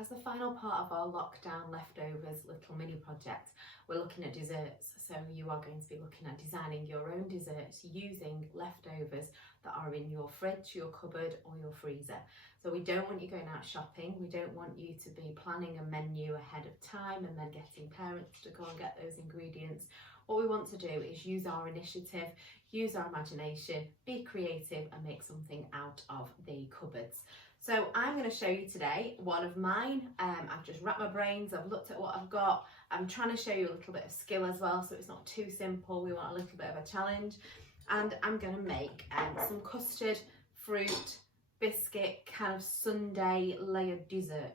As the final part of our lockdown leftovers little mini project, we're looking at desserts. So you are going to be looking at designing your own desserts using leftovers that are in your fridge, your cupboard or your freezer. So we don't want you going out shopping. We don't want you to be planning a menu ahead of time and then getting parents to go and get those ingredients. What we want to do is use our initiative, use our imagination, be creative and make something out of the cupboards. So I'm going to show you today one of mine. I've just wrapped my brains, I've looked at what I've got. I'm trying to show you a little bit of skill as well, so it's not too simple. We want a little bit of a challenge. And I'm going to make some custard, fruit, biscuit, kind of sundae layered dessert.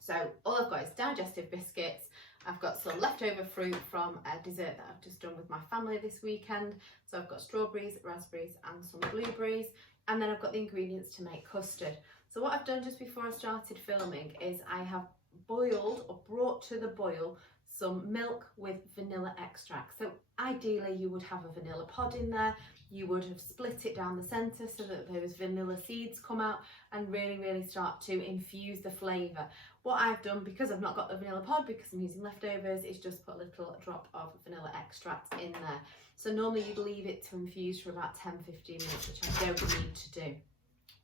So all I've got is digestive biscuits. I've got some leftover fruit from a dessert that I've just done with my family this weekend. So I've got strawberries, raspberries and some blueberries. And then I've got the ingredients to make custard. So what I've done just before I started filming is I have boiled or brought to the boil some milk with vanilla extract. So ideally you would have a vanilla pod in there. You would have split it down the centre so that those vanilla seeds come out and really start to infuse the flavour. What I've done, because I've not got the vanilla pod, because I'm using leftovers, is just put a little drop of vanilla extract in there. So normally you'd leave it to infuse for about 10-15 minutes, which I don't need to do.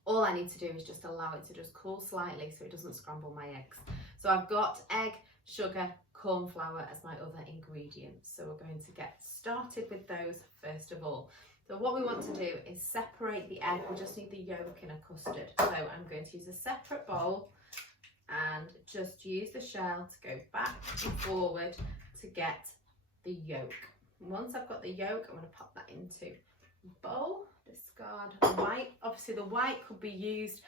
All I need to do is just allow it to just cool slightly so it doesn't scramble my eggs. So I've got egg, sugar, corn flour as my other ingredients. So we're going to get started with those first of all. So what we want to do is separate the egg. We just need the yolk in a custard. So I'm going to use a separate bowl and just use the shell to go back and forward to get the yolk. Once I've got the yolk, I'm going to pop that into a bowl. Discard the white. Obviously the white could be used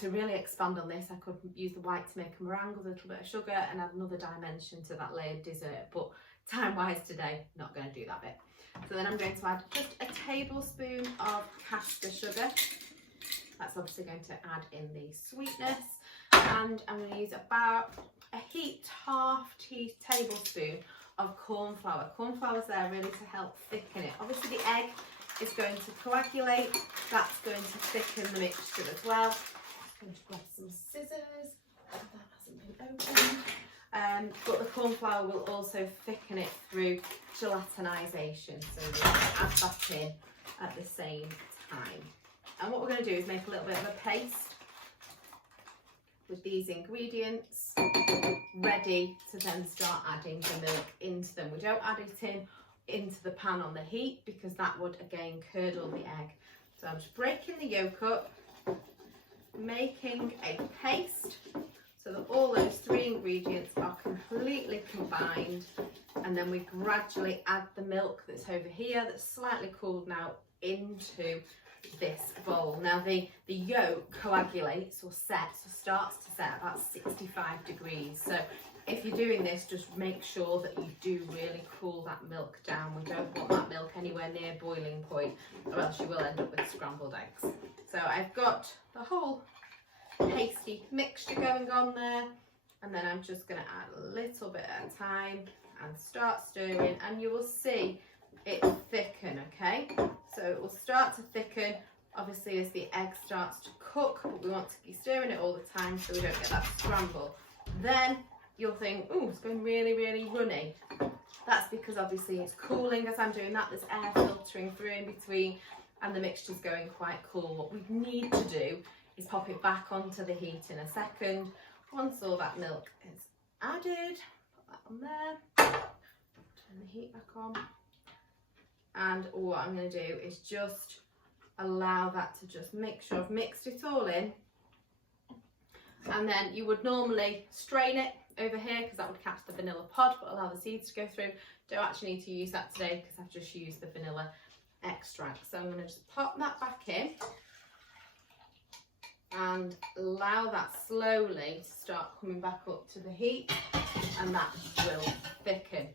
to really expand on this. I could use the white to make a meringue with a little bit of sugar and add another dimension to that layered dessert, but time wise today, not going to do that bit. So then I'm going to add just a tablespoon of caster sugar. That's obviously going to add in the sweetness, and I'm going to use about a heaped half tablespoon of corn flour. Corn flour is there really to help thicken it. Obviously the egg is going to coagulate, that's going to thicken the mixture as well. I'm going to grab some scissors, that hasn't been opened. But the corn flour will also thicken it through gelatinisation, so we'll add that in at the same time. And what we're going to do is make a little bit of a paste with these ingredients, ready to then start adding the milk into them. We don't add it into the pan on the heat because that would again curdle the egg. So I'm just breaking the yolk up, making a paste so that all those three ingredients are completely combined, and then we gradually add the milk that's over here that's slightly cooled now into this bowl. Now the yolk coagulates or sets or starts to set about 65 degrees. So if you're doing this, just make sure that you do really cool that milk down. We don't want that milk anywhere near boiling point, or else you will end up with scrambled eggs. So I've got the whole pasty mixture going on there, and then I'm just going to add a little bit at a time and start stirring, and you will see it thicken. Okay, so it will start to thicken obviously as the egg starts to cook, but we want to be stirring it all the time so we don't get that scramble. Then you'll think, oh, it's going really runny. That's because obviously it's cooling as I'm doing that. There's air filtering through in between and the mixture's going quite cool. What we need to do is pop it back onto the heat in a second. Once all that milk is added, put that on there, turn the heat back on. And what I'm going to do is just allow that to just make sure I've mixed it all in. And then you would normally strain it over here because that would catch the vanilla pod, but allow the seeds to go through. Don't actually need to use that today because I've just used the vanilla extract. So I'm going to just pop that back in and allow that slowly to start coming back up to the heat, and that will thicken.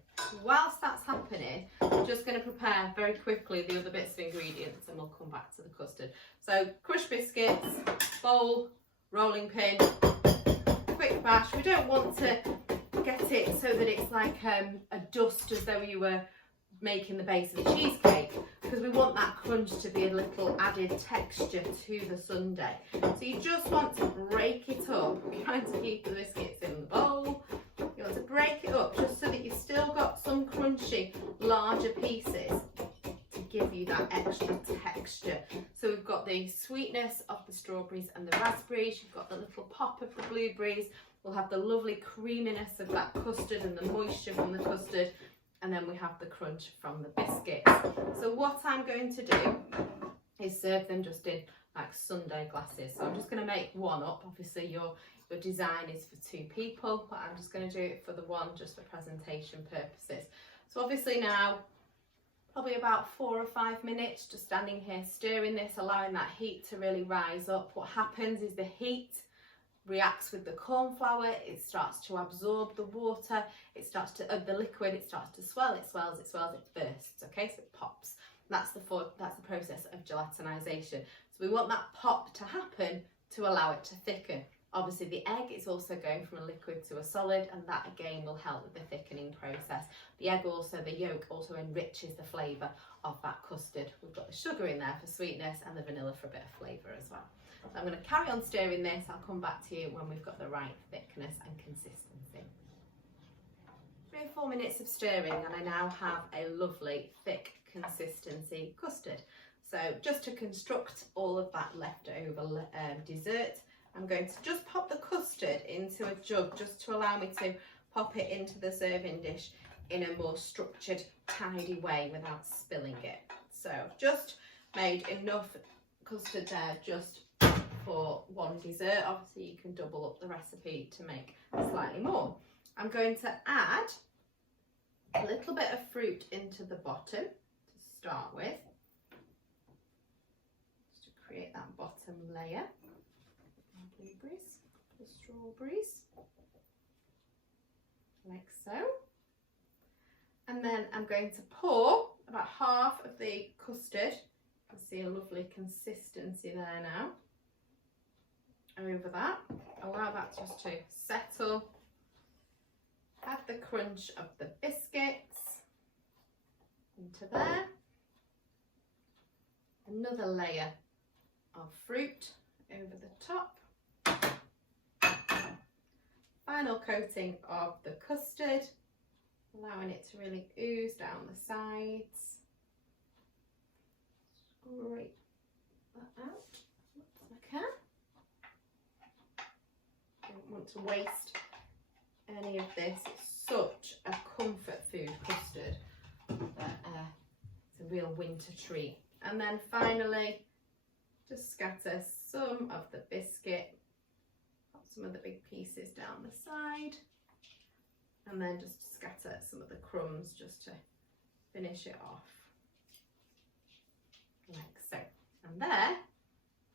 Whilst that's happening, I'm just going to prepare very quickly the other bits of ingredients and we'll come back to the custard. So crushed biscuits, bowl, rolling pin, quick bash. We don't want to get it so that it's like a dust as though you were making the base of the cheesecake, because we want that crunch to be a little added texture to the sundae. So you just want to break it up, trying to keep the biscuits in the bowl. You want to break it up just so that you've still got some crunchy, larger pieces to give you that extra texture. So we've got the sweetness of the strawberries and the raspberries, you've got the little pop of the blueberries, we'll have the lovely creaminess of that custard and the moisture from the custard, and then we have the crunch from the biscuits. So what I'm going to do is serve them just in like sundae glasses. So I'm just going to make one up. Obviously your design is for 2 people, but I'm just going to do it for the one just for presentation purposes. So obviously now, probably about 4 or 5 minutes just standing here stirring this, allowing that heat to really rise up. What happens is the heat reacts with the corn flour, it starts to absorb the water, it starts to the liquid, it starts to swell, it swells, it bursts, okay, so it pops. That's the process of gelatinization. So we want that pop to happen to allow it to thicken. Obviously the egg is also going from a liquid to a solid, and that again will help with the thickening process. The egg also, the yolk also enriches the flavour of that custard. We've got the sugar in there for sweetness and the vanilla for a bit of flavour as well. So I'm going to carry on stirring this. I'll come back to you when we've got the right thickness and consistency. 3 or 4 minutes of stirring and I now have a lovely thick consistency custard. So just to construct all of that leftover dessert, I'm going to just pop the custard into a jug just to allow me to pop it into the serving dish in a more structured, tidy way without spilling it. So I've just made enough custard there just for one dessert. Obviously you can double up the recipe to make slightly more. I'm going to add a little bit of fruit into the bottom to start with, just to create that bottom layer. Blueberries, the strawberries, like so. And then I'm going to pour about half of the custard. You can see a lovely consistency there now. Over that, allow that just to settle. Add the crunch of the biscuits into there. Another layer of fruit over the top. Final coating of the custard, allowing it to really ooze down the sides. Scrape that out as I can. Don't want to waste any of this. It's such a comfort food custard that it's a real winter treat. And then finally, just scatter some of the biscuit, pop some of the big pieces down the side, and then just scatter some of the crumbs just to finish it off, like so. And there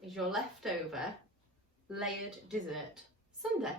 is your leftover layered dessert sundae.